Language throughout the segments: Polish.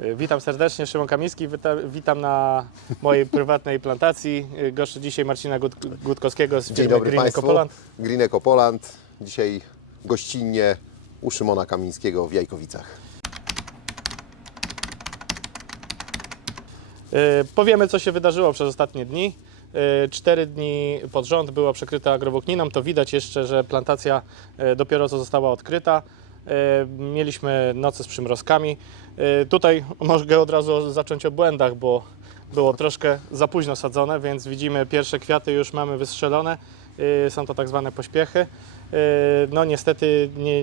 Y, Witam serdecznie, Szymon Kamiński, wita, witam na mojej prywatnej plantacji. Y, Goszczę dzisiaj Marcina Gud- Gutkowskiego z Dzień firmy dobry Green Państwu. Ecopoland. Green Eco Poland. Dzisiaj gościnnie u Szymona Kamińskiego w Jajkowicach. Y, Powiemy, co się wydarzyło przez ostatnie dni. Cztery dni pod rząd była przykryta agrowłókniną. To widać jeszcze, że plantacja dopiero co została odkryta. Y, Mieliśmy noce z przymrozkami. Y, Tutaj mogę od razu zacząć o błędach, bo było troszkę za późno sadzone, więc widzimy pierwsze kwiaty już mamy wystrzelone. Y, Są to tak zwane pośpiechy. No niestety, nie,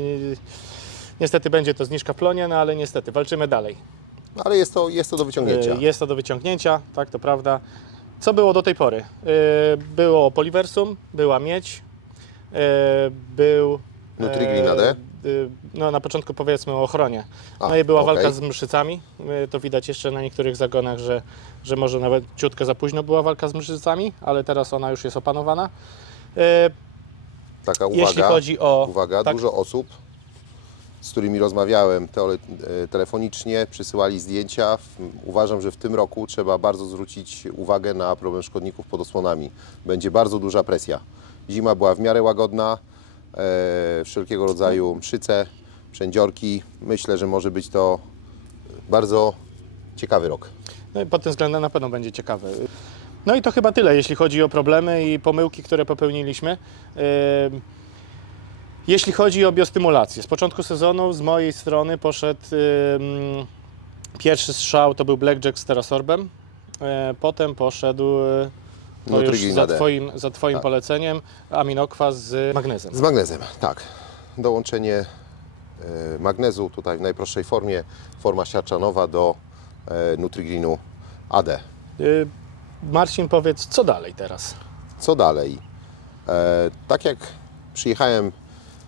niestety będzie to zniżka plonie, no ale niestety walczymy dalej. No, ale jest to, jest to do wyciągnięcia. Jest to do wyciągnięcia, tak, to prawda. Co było do tej pory? Było poliversum, była miedź, był... Nutrigreen AD? Y, No na początku powiedzmy o ochronie. A, No i była okej. walka z mszycami. Y, To widać jeszcze na niektórych zagonach, że, że może nawet ciutkę za późno była walka z mszycami, ale teraz ona już jest opanowana. Y, Taka uwaga, Jeśli chodzi o... uwaga tak, dużo osób, z którymi rozmawiałem teole, e, telefonicznie, przysyłali zdjęcia. W- Uważam, że w tym roku trzeba bardzo zwrócić uwagę na problem szkodników pod osłonami. Będzie bardzo duża presja. Zima była w miarę łagodna, wszelkiego rodzaju mszyce, przędziorki. Myślę, że może być to bardzo ciekawy rok. No i pod tym względem na pewno będzie ciekawe. No i to chyba tyle, jeśli chodzi o problemy i pomyłki, które popełniliśmy. Ym, Jeśli chodzi o biostymulację, z początku sezonu z mojej strony poszedł pierwszy strzał, to był Blackjack z Terasorbem. E, Potem poszedł to już za twoim, za twoim Tak. poleceniem aminokwas z magnezem. Z magnezem, tak. Dołączenie e, magnezu tutaj w najprostszej formie, forma siarczanowa do e, Nutrigreenu AD. Y, Marcin, powiedz, co dalej teraz? Co dalej? E, tak jak przyjechałem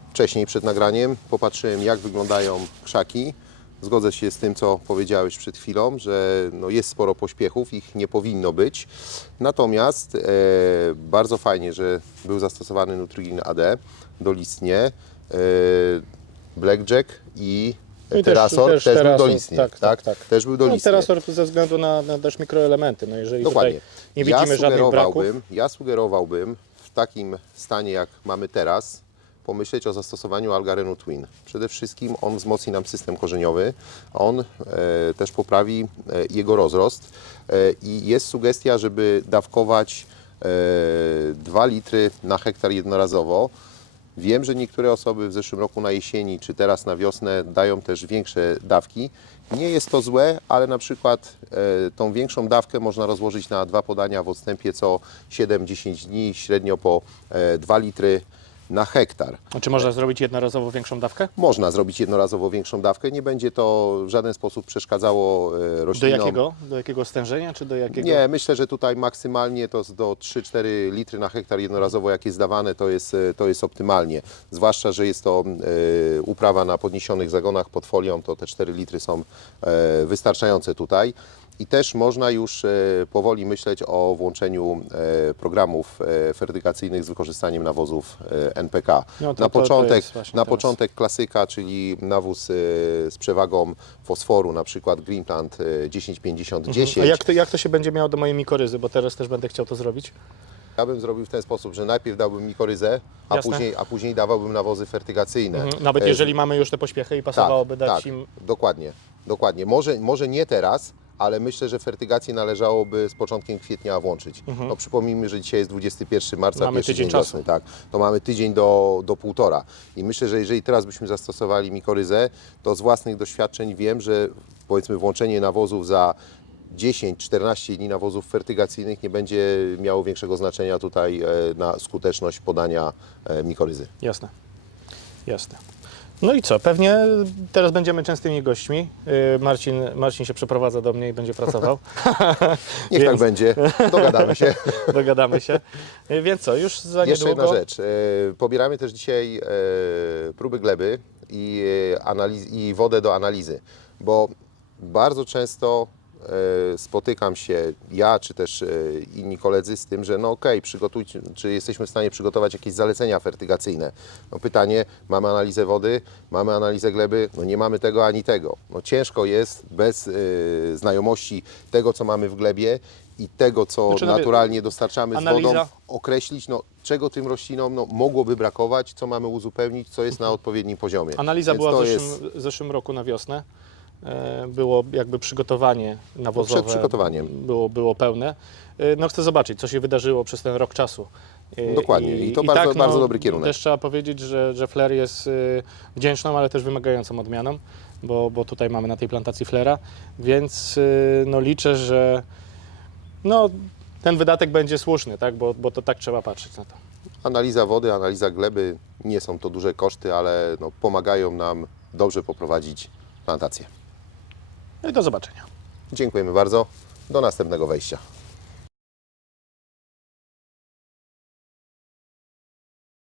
wcześniej przed nagraniem, popatrzyłem jak wyglądają krzaki. Zgodzę się z tym, co powiedziałeś przed chwilą, że no jest sporo pośpiechów, ich nie powinno być. Natomiast e, bardzo fajnie, że był zastosowany Nutrigreen AD dolistnie, e, Blackjack i No i też- Terasor też, też był Terasor, dolistnie. tak, tak, tak. Też był No, dolistnie. teraz ze względu na, na też mikroelementy. No jeżeli Dokładnie. nie widzimy ja żadnych braków. sugerowałbym, ja sugerowałbym w takim stanie, jak mamy teraz, pomyśleć o zastosowaniu Algarenu Twin. Przede wszystkim on wzmocni nam system korzeniowy, on e, też poprawi e, jego rozrost e, i jest sugestia, żeby dawkować e, 2 litry na hektar jednorazowo. Wiem, że niektóre osoby w zeszłym roku na jesieni czy teraz na wiosnę dają też większe dawki. Nie jest to złe, ale na przykład e, tą większą dawkę można rozłożyć na dwa podania w odstępie co 7-10 dni, średnio po e, 2 litry na hektar. Czy można zrobić jednorazowo większą dawkę? Można zrobić jednorazowo większą dawkę, nie będzie to w żaden sposób przeszkadzało e, Do roślinom. jakiego? Do jakiego stężenia, czy do jakiego? Nie, myślę, że tutaj maksymalnie to do 3-4 litry na hektar jednorazowo, jak jest dawane, to jest, e, to jest optymalnie. Zwłaszcza, że jest to e, uprawa na podniesionych zagonach pod folią, to te 4 litry są wystarczające tutaj. I też można już e, powoli myśleć o włączeniu e, programów e, fertygacyjnych z wykorzystaniem nawozów e, NPK. No to- na to- to początek, na teraz. początek klasyka, czyli nawóz e, z przewagą fosforu, na przykład Greenplant e, 1050-10. A jak to, jak to się będzie miało do mojej mikoryzy, bo teraz też będę chciał to zrobić? Ja bym zrobił w ten sposób, że najpierw dałbym mikoryzę, a Jasne. później, a później dawałbym nawozy fertygacyjne. Mhm. Nawet E, jeżeli mamy już te pośpiechy i tak, pasowałoby dać tak, im... dokładnie, dokładnie. Może, może nie teraz, ale myślę, że fertygację należałoby z początkiem kwietnia włączyć. No przypomnijmy, że dzisiaj jest 21 marca, Mhm. Mamy pierwszy tydzień dzień czasu. wiosny, tak. To mamy tydzień do, do półtora. I myślę, że jeżeli teraz byśmy zastosowali mikoryzę, to z własnych doświadczeń wiem, że powiedzmy włączenie nawozów za 10-14 dni nawozów fertygacyjnych nie będzie miało większego znaczenia tutaj e, na skuteczność podania e, mikoryzy. Jasne, jasne. No i co, pewnie teraz będziemy częstymi gośćmi. Yy, Marcin, Marcin się przeprowadza do mnie i będzie pracował. Niech Więc- tak będzie, dogadamy się. Dogadamy się. Yy, Więc co, już za Jeszcze niedługo... jedna rzecz. E, Pobieramy też dzisiaj próby gleby i, analiz- i wodę do analizy, bo bardzo często spotykam się ja, czy też e, inni koledzy z tym, że no okej, przygotujcie, czy jesteśmy w stanie przygotować jakieś zalecenia fertygacyjne. No pytanie, mamy analizę wody, mamy analizę gleby, no nie mamy tego ani tego. No ciężko jest bez e, znajomości tego, co mamy w glebie i tego, co Znaczy, no naturalnie dostarczamy z analiza- wodą, określić, no, czego tym roślinom no, mogłoby brakować, co mamy uzupełnić, co jest na odpowiednim poziomie. Analiza Więc była w zeszłym, jest- w zeszłym roku na wiosnę. E, Było jakby przygotowanie nawozowe. No, przed przygotowaniem. Było, było pełne. E, No chcę zobaczyć, co się wydarzyło przez ten rok czasu. E, Dokładnie. I to bardzo- bardzo dobry kierunek. Też trzeba powiedzieć, że, że fler jest e, wdzięczną, ale też wymagającą odmianą, bo, bo tutaj mamy na tej plantacji flera, więc e, no liczę, że no, ten wydatek będzie słuszny, tak? bo, bo to tak trzeba patrzeć na to. Analiza wody, analiza gleby, nie są to duże koszty, ale no, pomagają nam dobrze poprowadzić plantację. No i do zobaczenia. Dziękujemy bardzo. Do następnego wejścia.